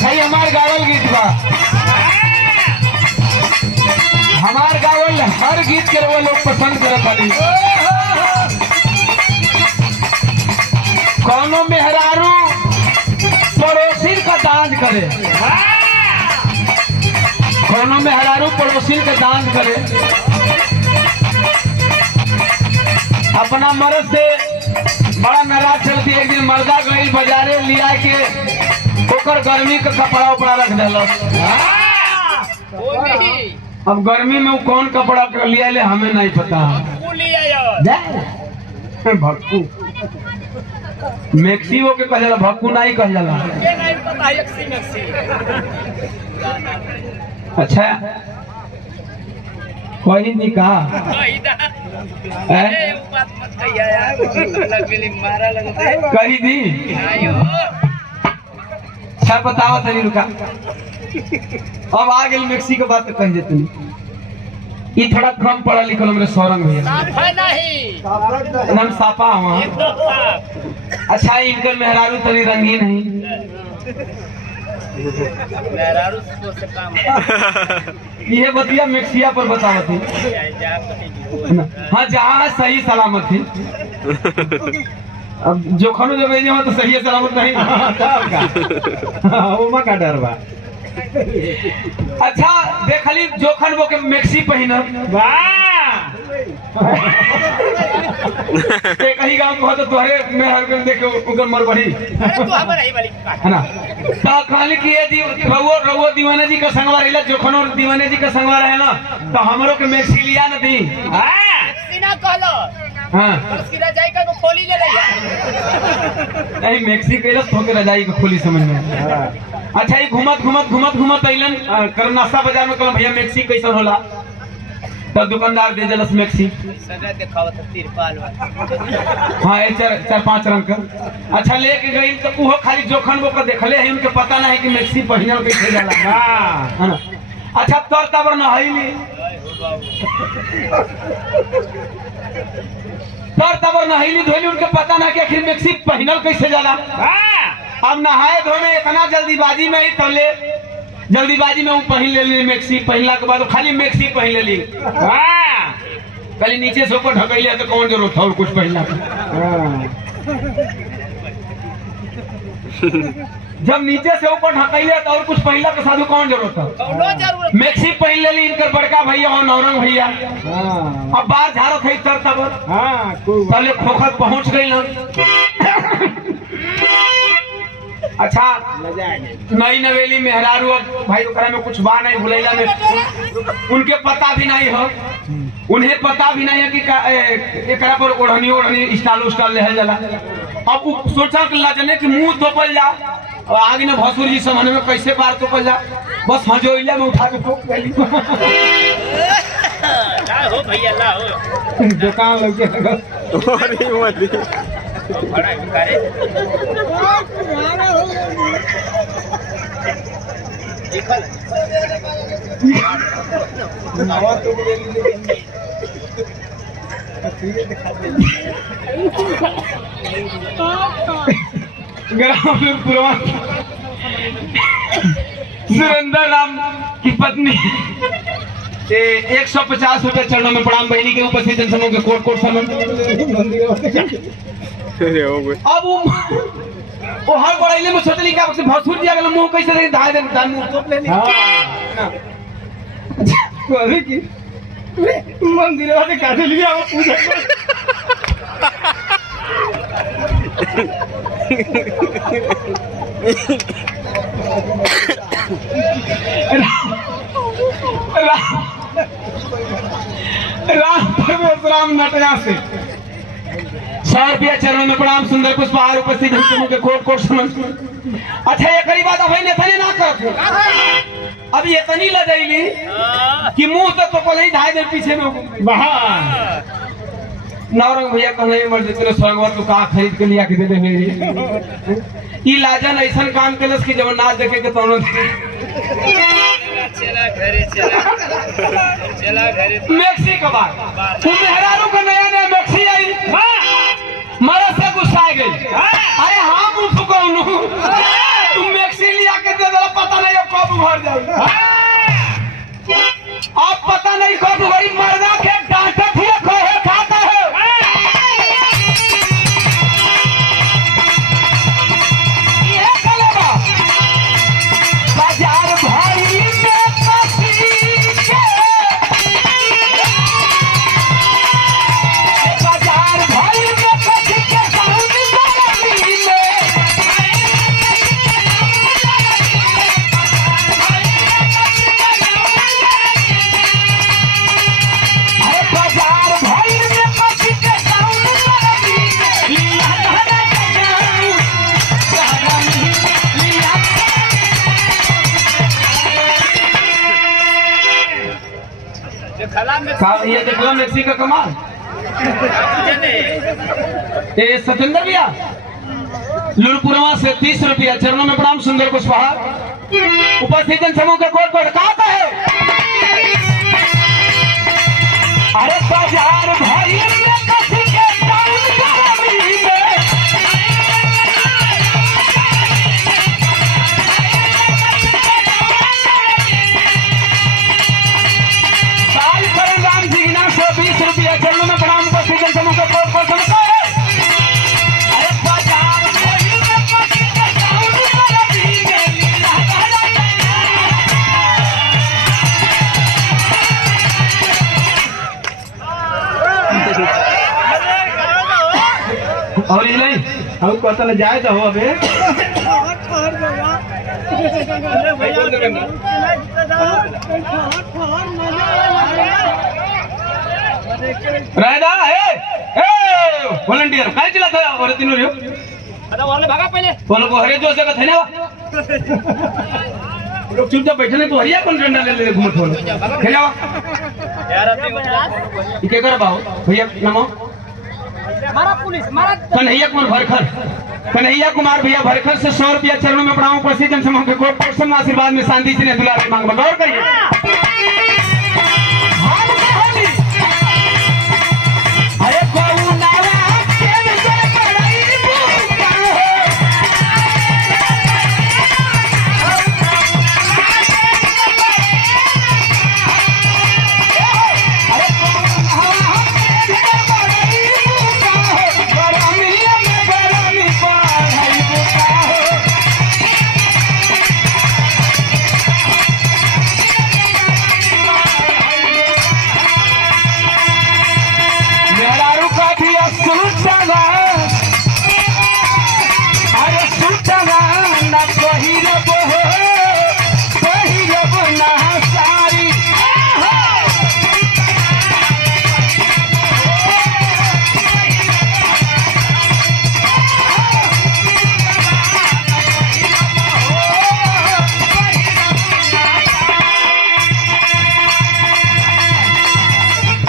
देखा हमार गावल गीत बा, हमार गावल हर गीत के वो लोग पसंद करत बानी। कौनो मेहरारू पड़ोसी का दान करे, कौनो मेहरारू पड़ोसी का दान करे, अपना मर्द से बड़ा नाराज चलती। एक दिन मर्दा गई बाजारे लिया के ओकर गर्मी का कपड़ा उपड़ा रख दिलस। अब गर्मी में वो कौन कपड़ा कर लिया ले हमें नहीं पता। भक्कू मैक्सी वो के कह जाला, भक्कू नहीं कह जाला। अच्छा कोई नहीं कहा कही दी। अच्छा बताओ तनी रुका, अब आ गई मैक्सी के बात कह देते ये थोड़ा कम पढ़ा लिखल मेरे सौरंग भैया एकदम सापा हुआ। अच्छा इनकर मेहरारू तनी रंगीन है ये बतिया मैक्सिया पर बतावत थी। हाँ जहाँ सही सलामत थी। अब जोखन जब वहाँ तो सही सलामत नहीं ओमा का डर बा। अच्छा देखली जोखन वो के मैक्सी पहन कहीं गाँव को तो तुहरे में हर देखे उनकर मर बढ़ी है ना। तो कहली कि ये रवो दीवाना जी का संगवा रही जोखन और दीवाने जी का संगवा रहे ना तो हमरों के मैक्सी लिया न दी। हाँ खोली ले नहीं मैक्सी कैलस होके रजाई को खोली समझ में। अच्छा ये घूमत अलन कर नाश्ता बाजार में कहल भैया मैक्सी कैसन होला तो दुकानदार दे दिलस मैक्सी। हाँ ये चार पांच रंग का। अच्छा लेके गई तो वो खाली जोखन वो का देखले है उनके पता नहीं कि मैक्सी पहनल कैसे जाला है ना। अच्छा तर तबर नहैली तर तबर नहैली धोली उनके पता ना कि आखिर मैक्सी पहनल कैसे जाला। अब नहाए धोने इतना जल्दीबाजी में ही तले जल्दीबाजी में वो पहन ले ली मैक्सी। पहनला के बाद खाली मैक्सी पहन ले ली खाली नीचे से ऊपर ढकैले तो कौन जरूरत था और कुछ पहनला। जब नीचे से ऊपर ढकैले तो और कुछ पहनला के साधु कौन जरूरत था। मैक्सी पहन ले ली इनकर बड़का भैया और नौरंग भैया। अब बाहर झाड़त है तर तब पहले खोखत पहुंच गई। अच्छा नई नवेली मेहरारू भाई ओकरा में कुछ बा नहीं भुलैला में उनके पता भी नहीं हो, उन्हें पता भी नहीं है कि एकरा पर ओढ़नी स्टाइल ले जाला। अब वो सोचा कि लजने के मुंह तोपल जा और आगे ने भसुर जी समझ में कैसे बार तोपल जा बस हजोइला में उठा के ठोक गई। हो भैया ला हो दुकान लग गया सुरेंद्र राम की पत्नी 150 रुपए चरणों में प्रणाम बहनी के ऊपर से जनसमूह के कोट समन। अब वो हर बड़ाइले में सोचली का भसुर जी अगले मुंह कैसे रही धाय देन दान मुंह तोप लेनी। अरे की मंदिर वाले काटे लिया वो पूजा राम नटया से 100 रुपया चरणों में प्रणाम सुंदर पुष्पहार उपस्थित जनसमूह के कोट समझ। अच्छा ये करीब बात भाई नेथने ना करत अब ये तनी लदैली कि मुंह तो पहले ढाई देर पीछे में बाहर नौरंग भैया कहले मर जितने स्वर्गवा तू का खरीद के लिया के दे दे मेरी ई लाजन ऐसा काम केलस कि जब नाच देखे के तोनो चला घरे मैक्सी का बात तू मेहरारू का नया मैक्सी आई मरद से गुस्सा आ गई। अरे हाँ मुझको तुम मैक्सी लिया के दे दे भर जाए। आप पता नहीं कब वही मरना के डांटत ही कहे खाता है। ये कलेबा बाजार भाई में कसी के बाजार भाई में कसी के साउंड करती ले ये देखो मिक्सी का कमाल। ये सतेंद्र भैया लुलपुरवा से 30 रुपया। चरणों में प्रणाम। सुंदर कुशवाहा उपस्थित जन समूह के कोट कोट कहता है। अरे बाजार भाई में कसी के टाउन गरमी में साल पर राम जीना 120 रुपया। चरणों में प्रणाम। उपस्थित जन समूह के कोट कोट सुनता है। अरे बाजार भाई में कसी के टाउन गरमी में और ये नहीं हम कहता जाए तो हो अबे रायदा वॉलंटियर काय चला था और तीनों रियो अरे वाले भागा पहले बोलो को हरे जो से का थने लोग चुपचाप बैठे नहीं तो हरिया कौन डंडा ले ले घूमत हो खेला यार अपनी के कर बाबू भैया नमो मारा पुलिस मारा कन्हैया कुमार भरखर। कन्हैया कुमार भैया भरखर से 100 रुपया। चरणों में प्रणाम। उपस्थित जन समूह के कोट कोट आशीर्वाद में शांति से दुलारे मांग गौर करिए। अरे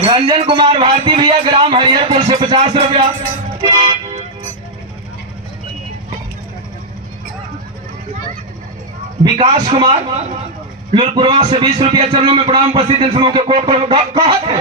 रंजन कुमार भारती भैया ग्राम हरिहरपुर से 50 रुपया। विकास कुमार लुलपुरवा से 20 रुपया। चरणों में प्रणाम। उपस्थित जन समूह के कोट पर कहत है।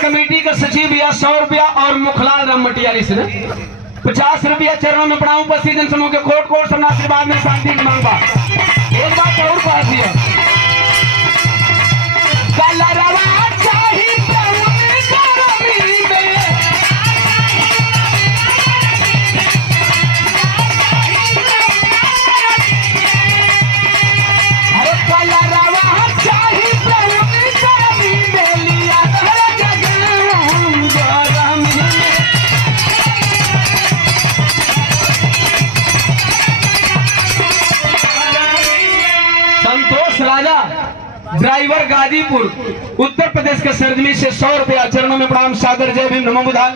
कमेटी का सचिव या 100 रुपया और मुखलाल राम मटियाली से 50 रुपया। चरणों में प्रणाम। उपस्थित जन समूह के कोट कोट सब आशीर्वाद में शांति की मांग बा। एक बात और कह दिया राजा ड्राइवर गाजीपुर उत्तर प्रदेश के सरजमी से 100 रुपया। चरणों में प्रणाम सादर। जय भीम नमो बुद्धाय।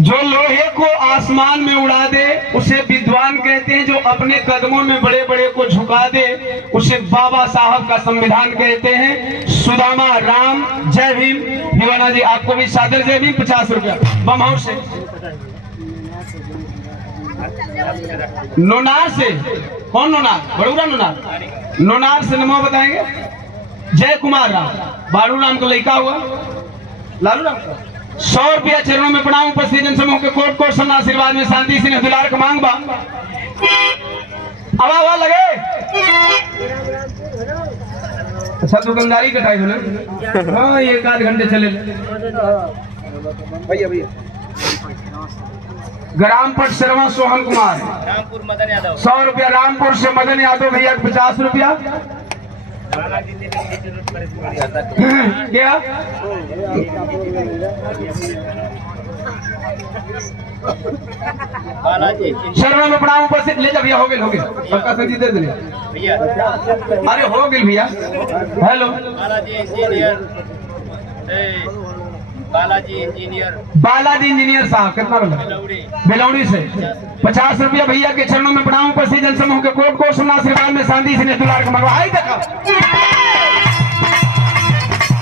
जो लोहे को आसमान में उड़ा दे उसे विद्वान कहते हैं। जो अपने कदमों में बड़े बड़े को झुका दे उसे बाबा साहब का संविधान कहते हैं। सुदामा राम। जय भीम। दीवाना जी आपको भी सादर जय भीम। 50 रुपया बम हाउस से। नोनार से कौन? नोनार बड़ूरा नोनार। नोनार से नमो बताएंगे। जय कुमार राम। बालू राम को लड़का हुआ लालू राम का 100 रुपया। चरणों में प्रणाम। उपस्थित जन समूह के कोट कोट सन्ना आशीर्वाद में शांति सिंह दुलार का मांग बा। हवा लगे। अच्छा दुकानदारी कटाई हो ना। हाँ ये 1 घंटे चले भैया। ग्रामपट शर्मा सोहन कुमार। रामपुर मदन यादव 100 रुपया। रामपुर से मदन यादव भैया 50 रुपया। क्या शर्मा में प्रणाम उपस्थित। ले जा भैया। हो गया सबका संगीत दे दे भैया। अरे हो गया भैया। हेलो बालाजी इंजीनियर साहब कितना बेलौड़ी से 50 रुपया भैया के चरणों में प्रणाम। उपस्थित जन समूह के कोट कोट सुनना आशीर्वाद में शांति सिंह दुलार का मांग बा। आई देखा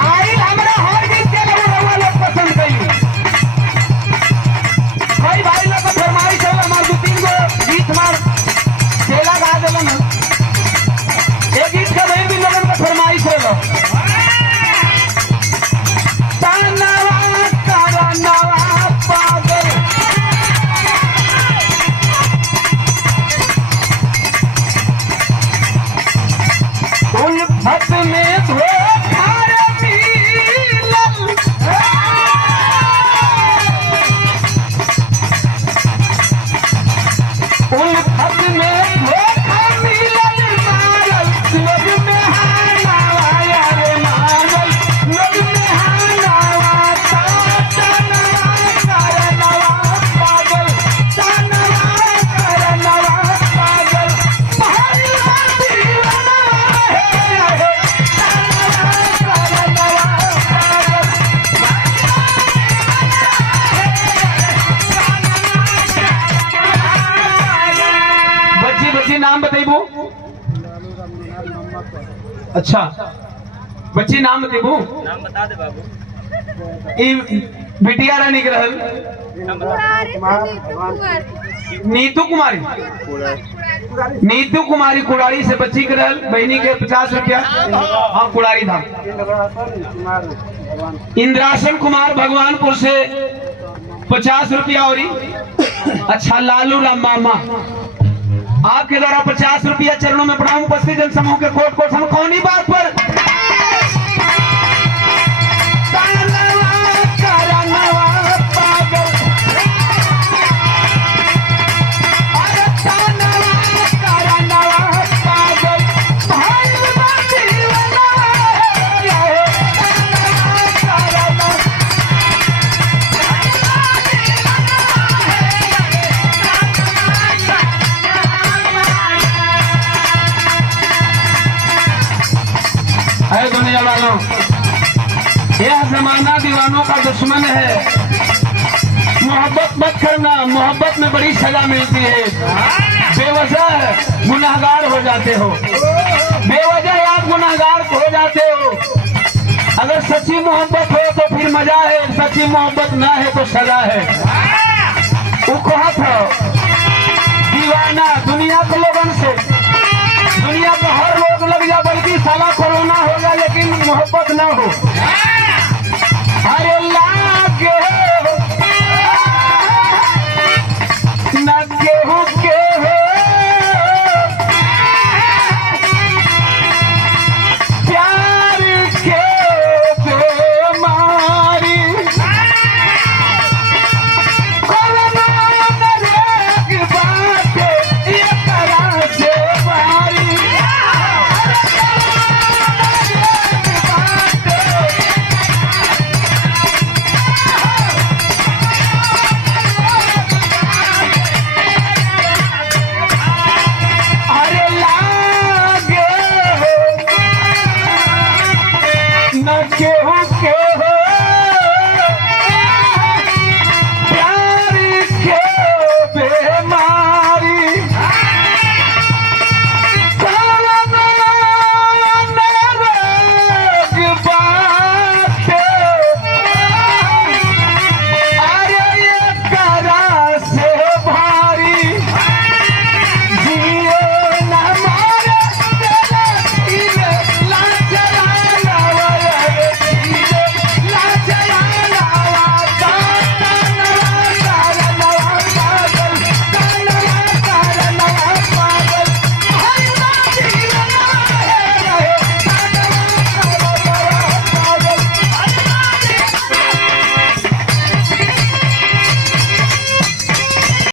आई हमरा हर गीत के लोग पसंद कई भाई लोग को फरमाइश है। हमार 2-3 गो गीत मार चेला गा देलन। एक गीत का भी लोगन को फरमाइश है। उल्फत में धोखा मिलल मारल लोग में हानावा यारे मारल लोग में हानावा तानवा करनवा पागल तानवा करनवा पागल भाईवा दीवाना है तानवा करनवा पागल। बच्ची नाम बताइबो। अच्छा बच्ची नाम बताइबो। नाम बता दे बाबू। ई बिटिया रानी के रहल नीतू कुमारी। नीतू कुमारी कुड़ारी से बच्ची के रहल। बहनी के 50 रुपया। हाँ कुड़ारी धाम। इंद्रासन कुमार भगवानपुर से 50 रुपया। और अच्छा लालू राम मामा आपके द्वारा 50 रुपया। चरणों में प्रणाम। उपस्थित जन समूह के कोट कोट हम कौन ही बात पर दुनिया वालों यह जमाना दीवानों का दुश्मन है। मोहब्बत मत करना। मोहब्बत में बड़ी सजा मिलती है। बेवजह गुनाहगार हो जाते हो। बेवजह आप गुनाहगार हो जाते हो। अगर सच्ची मोहब्बत हो तो फिर मजा है। सच्ची मोहब्बत ना है तो सजा है। उकहत हो दीवाना दुनिया के लोगों से। दुनिया का हर रोग लग जा बल्कि साला कोरोना होगा लेकिन मोहब्बत ना हो।